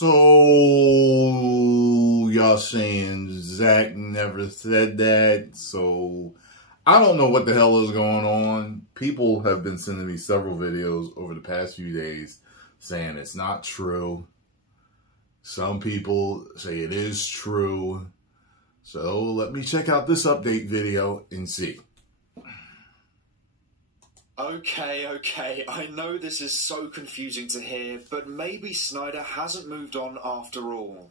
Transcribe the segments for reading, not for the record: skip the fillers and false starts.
So, y'all saying Zack never said that, so I don't know what the hell is going on. People have been sending me several videos over the past few days saying it's not true. Some people say it is true. So let me check out this update video and see. Okay, I know this is so confusing to hear, but maybe Snyder hasn't moved on after all.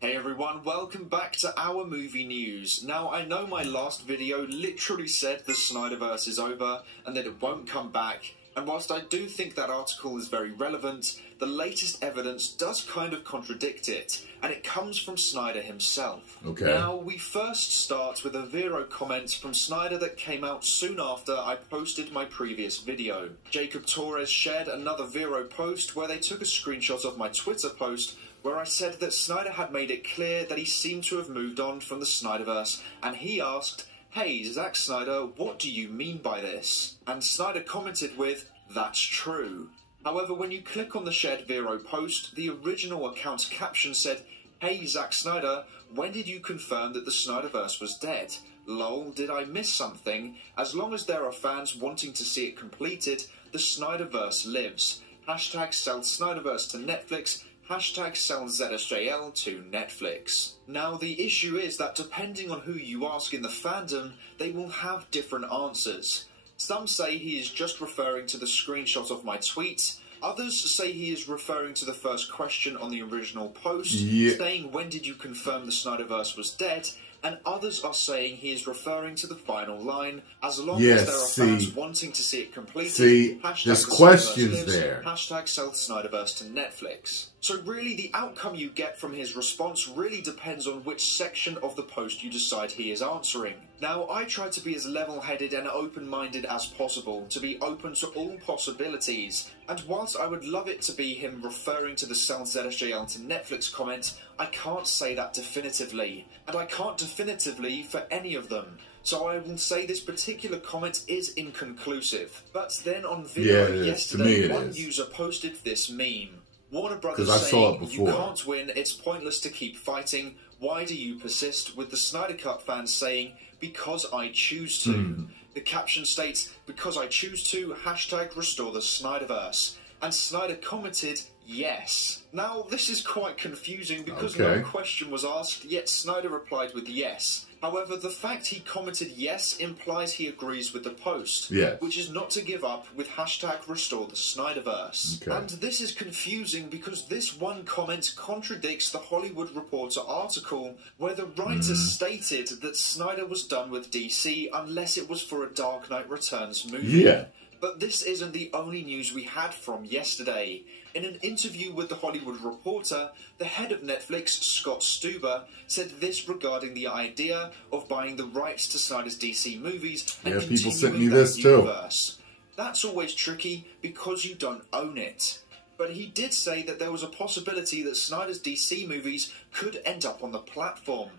Hey everyone, welcome back to our movie news. Now, I know my last video literally said the SnyderVerse is over and that it won't come back, and whilst I do think that article is very relevant, the latest evidence does kind of contradict it, and it comes from Snyder himself. Okay. Now, we first start with a Vero comment from Snyder that came out soon after I posted my previous video. Jacob Torres shared another Vero post where they took a screenshot of my Twitter post where I said that Snyder had made it clear that he seemed to have moved on from the SnyderVerse, and he asked, "Hey, Zack Snyder, what do you mean by this?" And Snyder commented with, "That's true." However, when you click on the shared Vero post, the original account's caption said, "Hey Zack Snyder, when did you confirm that the SnyderVerse was dead? Lol, did I miss something? As long as there are fans wanting to see it completed, the SnyderVerse lives. Hashtag sell SnyderVerse to Netflix, hashtag sell ZSJL to Netflix." Now, the issue is that depending on who you ask in the fandom, they will have different answers. Some say he is just referring to the screenshot of my tweet. Others say he is referring to the first question on the original post, saying, "When did you confirm the SnyderVerse was dead?" And others are saying he is referring to the final line, "As long as there are fans wanting to see it completed, there's questions there. Hashtag sell SnyderVerse to Netflix." So really, the outcome you get from his response really depends on which section of the post you decide he is answering. Now, I try to be as level-headed and open-minded as possible, to be open to all possibilities, and whilst I would love it to be him referring to the sell ZSJL to Netflix comment, I can't say that definitively, and I can't definitively for any of them. So I will say this particular comment is inconclusive. But then on video yesterday, one user posted this meme. Warner Brothers saying, "You can't win, it's pointless to keep fighting. Why do you persist?" With the Snyder Cut fans saying, "Because I choose to." The caption states, "Because I choose to, hashtag restore the Snyderverse." And Snyder commented, "Yes." Now, this is quite confusing because no question was asked, yet Snyder replied with yes. However, the fact he commented yes implies he agrees with the post, which is not to give up with hashtag restore the Snyderverse. And this is confusing because this one comment contradicts the Hollywood Reporter article where the writer stated that Snyder was done with DC unless it was for a Dark Knight Returns movie. But this isn't the only news we had from yesterday. In an interview with the Hollywood Reporter, the head of Netflix, Scott Stuber, said this regarding the idea of buying the rights to Snyder's DC movies and continuing that universe. That's always tricky because you don't own it. But he did say that there was a possibility that Snyder's DC movies could end up on the platform.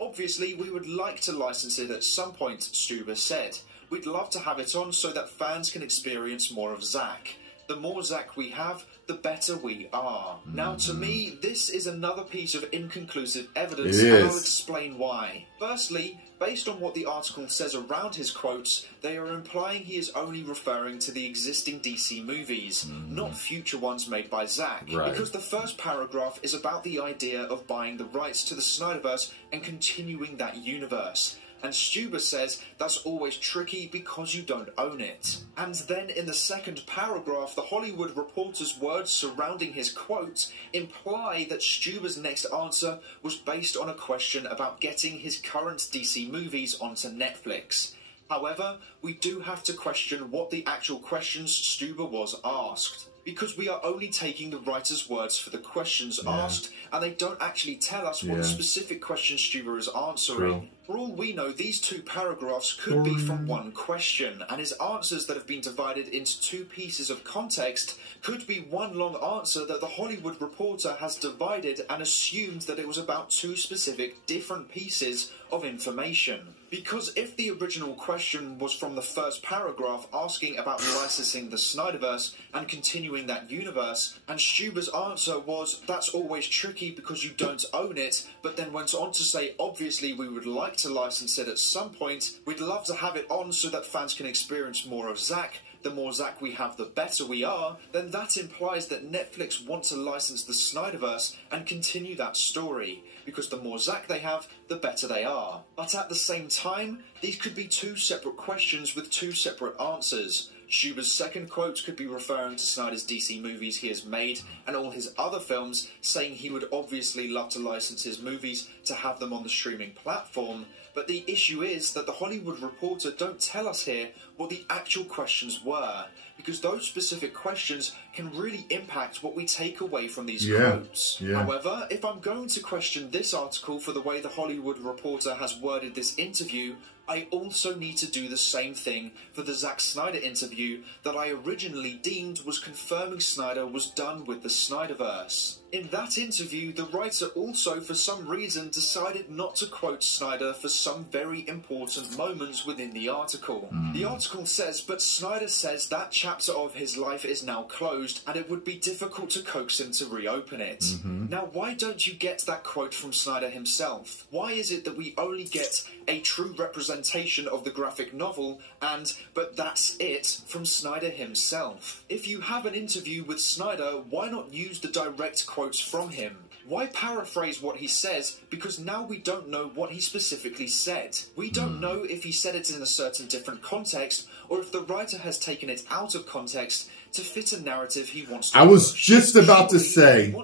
"Obviously, we would like to license it at some point," Stuber said. "We'd love to have it on so that fans can experience more of Zack. The more Zack we have, the better we are." Now, to me, this is another piece of inconclusive evidence, and I'll explain why. Firstly, based on what the article says around his quotes, they are implying he is only referring to the existing DC movies, not future ones made by Zack. Because the first paragraph is about the idea of buying the rights to the Snyderverse and continuing that universe. And Stuber says that's always tricky because you don't own it. And then in the second paragraph, the Hollywood Reporter's words surrounding his quote imply that Stuber's next answer was based on a question about getting his current DC movies onto Netflix. However, we do have to question what the actual questions Stuber was asked. because we are only taking the writer's words for the questions asked, and they don't actually tell us what the specific question Stuber is answering. For all we know, these 2 paragraphs could be from one question, and his answers that have been divided into 2 pieces of context could be one long answer that the Hollywood Reporter has divided and assumed that it was about 2 specific different pieces of information. Because if the original question was from the first paragraph asking about licensing the Snyderverse and continuing that universe, and Stuber's answer was, that's always tricky because you don't own it, but then went on to say, obviously we would like to license it at some point, we'd love to have it on so that fans can experience more of Zack, the more Zack we have the better we are, then that implies that Netflix want to license the Snyderverse and continue that story, because the more Zack they have, the better they are. But at the same time, these could be 2 separate questions with 2 separate answers. Stuber's second quote could be referring to Snyder's DC movies he has made and all his other films, saying he would obviously love to license his movies to have them on the streaming platform, but the issue is that the Hollywood Reporter don't tell us here what the actual questions were, because those specific questions can really impact what we take away from these quotes. However, if I'm going to question this article for the way the Hollywood Reporter has worded this interview, I also need to do the same thing for the Zack Snyder interview that I originally deemed was confirming Snyder was done with the Snyderverse. In that interview, the writer also, for some reason, decided not to quote Snyder for some very important moments within the article. The article says, but Snyder says that chapter of his life is now closed and it would be difficult to coax him to reopen it. Now, why don't you get that quote from Snyder himself? Why is it that we only get a true representation of the graphic novel and, but that's it, from Snyder himself? If you have an interview with Snyder, why not use the direct quotes from him? Why paraphrase what he says, because now we don't know what he specifically said. We don't know if he said it in a certain different context, or if the writer has taken it out of context to fit a narrative he wants to I was just about to say,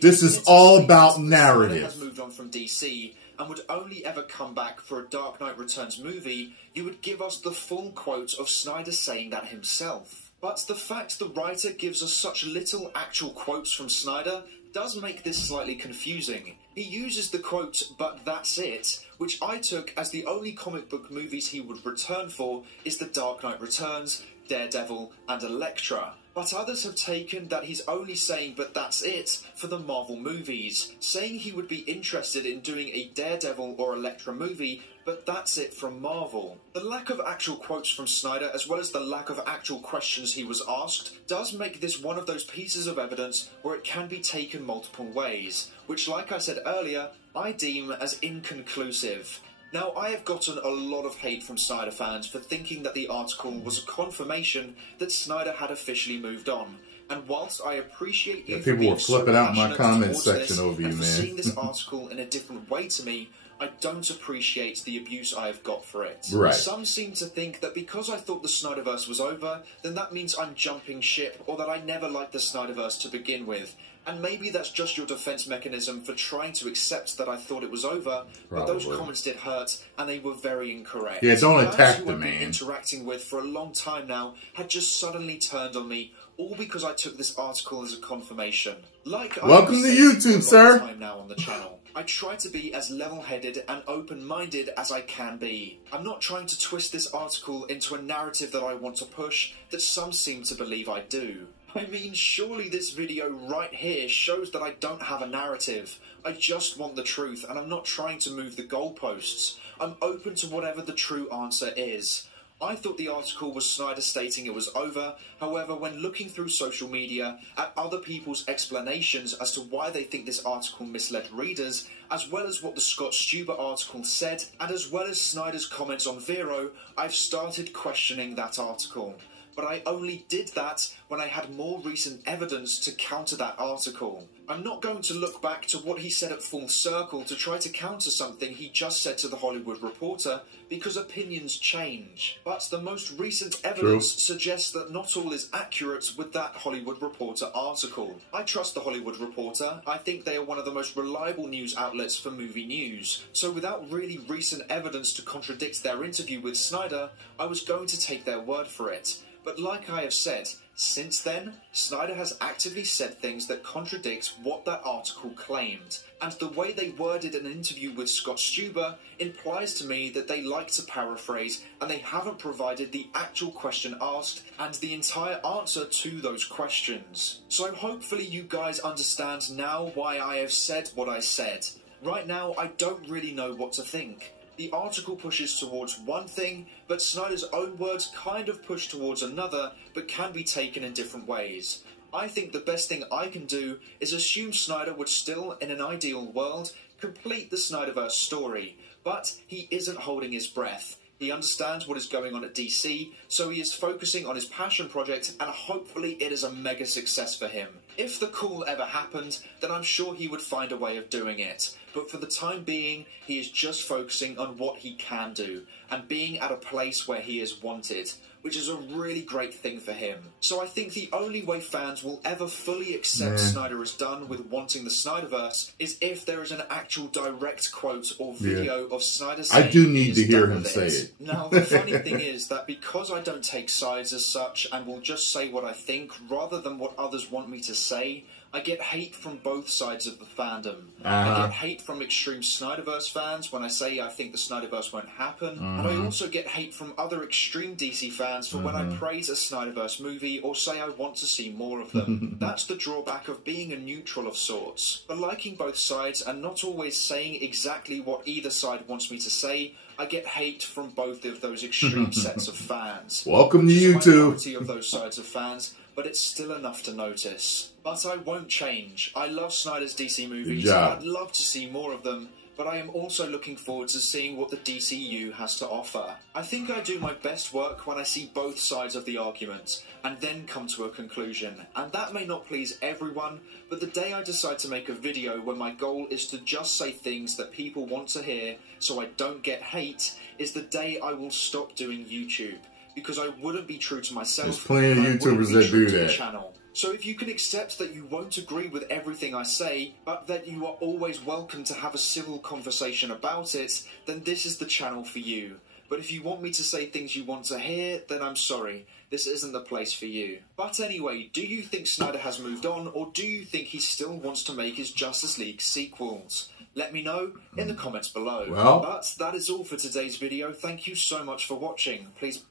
this is all about narrative. Has moved on from DC and would only ever come back for a Dark Knight Returns movie, you would give us the full quote of Snyder saying that himself. But the fact the writer gives us such little actual quotes from Snyder does make this slightly confusing. He uses the quote, but that's it, which I took as the only comic book movies he would return for is The Dark Knight Returns, Daredevil, and Elektra. But others have taken that he's only saying but that's it for the Marvel movies, saying he would be interested in doing a Daredevil or Elektra movie, but that's it from Marvel. The lack of actual quotes from Snyder, as well as the lack of actual questions he was asked, does make this one of those pieces of evidence where it can be taken multiple ways, which, like I said earlier, I deem as inconclusive. Now, I have gotten a lot of hate from Snyder fans for thinking that the article was a confirmation that Snyder had officially moved on. And whilst I appreciate you for being so passionate towards this and for seeing this article in a different way to me, I don't appreciate the abuse I have got for it. Right. Some seem to think that because I thought the Snyderverse was over, then that means I'm jumping ship, or that I never liked the Snyderverse to begin with. And maybe that's just your defense mechanism for trying to accept that I thought it was over, but those comments did hurt, and they were very incorrect. Yeah, don't attack the man. I've been interacting with for a long time now had just suddenly turned on me, all because I took this article as a confirmation. Welcome to YouTube, sir. Time now on the channel. I try to be as level-headed and open-minded as I can be. I'm not trying to twist this article into a narrative that I want to push that some seem to believe I do. I mean, surely this video right here shows that I don't have a narrative. I just want the truth, and I'm not trying to move the goalposts. I'm open to whatever the true answer is. I thought the article was Snyder stating it was over. However, when looking through social media at other people's explanations as to why they think this article misled readers, as well as what the Scott Stuber article said, and as well as Snyder's comments on Vero, I've started questioning that article. But I only did that when I had more recent evidence to counter that article. I'm not going to look back to what he said at Full Circle to try to counter something he just said to the Hollywood Reporter, because opinions change. But the most recent evidence suggests that not all is accurate with that Hollywood Reporter article. I trust the Hollywood Reporter. I think they are one of the most reliable news outlets for movie news. So without really recent evidence to contradict their interview with Snyder, I was going to take their word for it. But like I have said, Since then, Snyder has actively said things that contradict what that article claimed, and the way they worded an interview with Scott Stuber implies to me that they like to paraphrase and they haven't provided the actual question asked and the entire answer to those questions. So hopefully you guys understand now why I have said what I said. Right now, I don't really know what to think. The article pushes towards one thing, but Snyder's own words kind of push towards another, but can be taken in different ways. I think the best thing I can do is assume Snyder would still, in an ideal world, complete the SnyderVerse story, but he isn't holding his breath. He understands what is going on at DC, so he is focusing on his passion project, and hopefully it is a mega success for him. If the call ever happened, then I'm sure he would find a way of doing it. But for the time being, he is just focusing on what he can do, and being at a place where he is wanted, which is a really great thing for him. So I think the only way fans will ever fully accept Snyder is done with wanting the SnyderVerse is if there is an actual direct quote or video of Snyder saying I do need to hear him say it. Now, the funny thing is that because I don't take sides as such and will just say what I think rather than what others want me to say, I get hate from both sides of the fandom. I get hate from extreme SnyderVerse fans when I say I think the SnyderVerse won't happen, and I also get hate from other extreme DC fans for when I praise a SnyderVerse movie or say I want to see more of them. That's the drawback of being a neutral of sorts. But liking both sides and not always saying exactly what either side wants me to say, I get hate from both of those extreme sets of fans. Welcome to YouTube. Of those sides of fans, but it's still enough to notice. But I won't change. I love Snyder's DC movies, and I'd love to see more of them, but I am also looking forward to seeing what the DCU has to offer. I think I do my best work when I see both sides of the argument, and then come to a conclusion. And that may not please everyone, but the day I decide to make a video where my goal is to just say things that people want to hear so I don't get hate, is the day I will stop doing YouTube. Because I wouldn't be true to myself. There's plenty of YouTubers that do that. Channel. So if you can accept that you won't agree with everything I say, but that you are always welcome to have a civil conversation about it, then this is the channel for you. But if you want me to say things you want to hear, then I'm sorry. This isn't the place for you. But anyway, do you think Snyder has moved on, or do you think he still wants to make his Justice League sequels? Let me know in the comments below. But that is all for today's video. Thank you so much for watching. Please...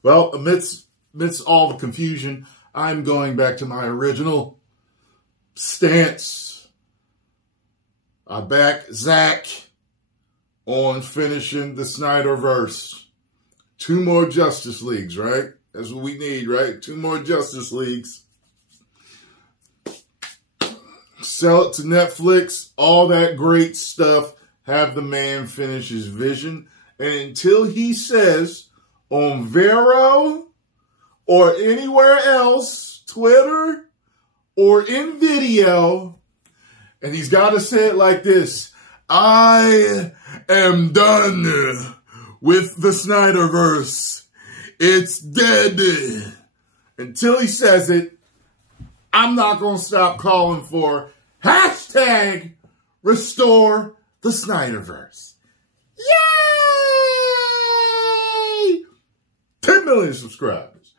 Well, amidst all the confusion, I'm going back to my original stance. I back Zack on finishing the SnyderVerse. 2 more Justice Leagues, right? That's what we need, right? 2 more Justice Leagues. Sell it to Netflix, all that great stuff. Have the man finish his vision. And until he says on Vero or anywhere else, Twitter or in video, and he's got to say it like this: I am done with the SnyderVerse. It's dead. Until he says it, I'm not going to stop calling for hashtag restore the SnyderVerse. Yay! 10 million subscribers.